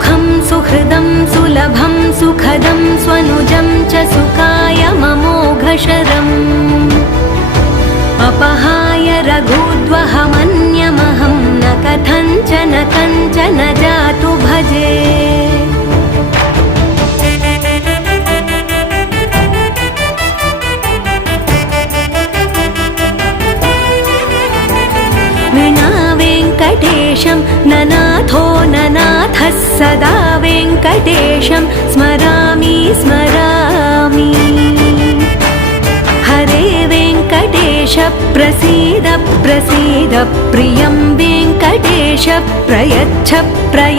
सुखं सुहृदं सुलभं सुखदं स्वनुजं च सुखाय ममोघशरम् अपहाय रघुद्वहमन्यमहं न कथञ्चन कञ्चन जातु भजे। विना वेङ्कटेशं ननाथो ननाथः सदा वेङ्कटेशं स्मरामि स्मरामि। हरे वेङ्कटेश प्रसीद प्रसीद प्रियं वेङ्कटेश प्रयच्छ प्रयच्छ।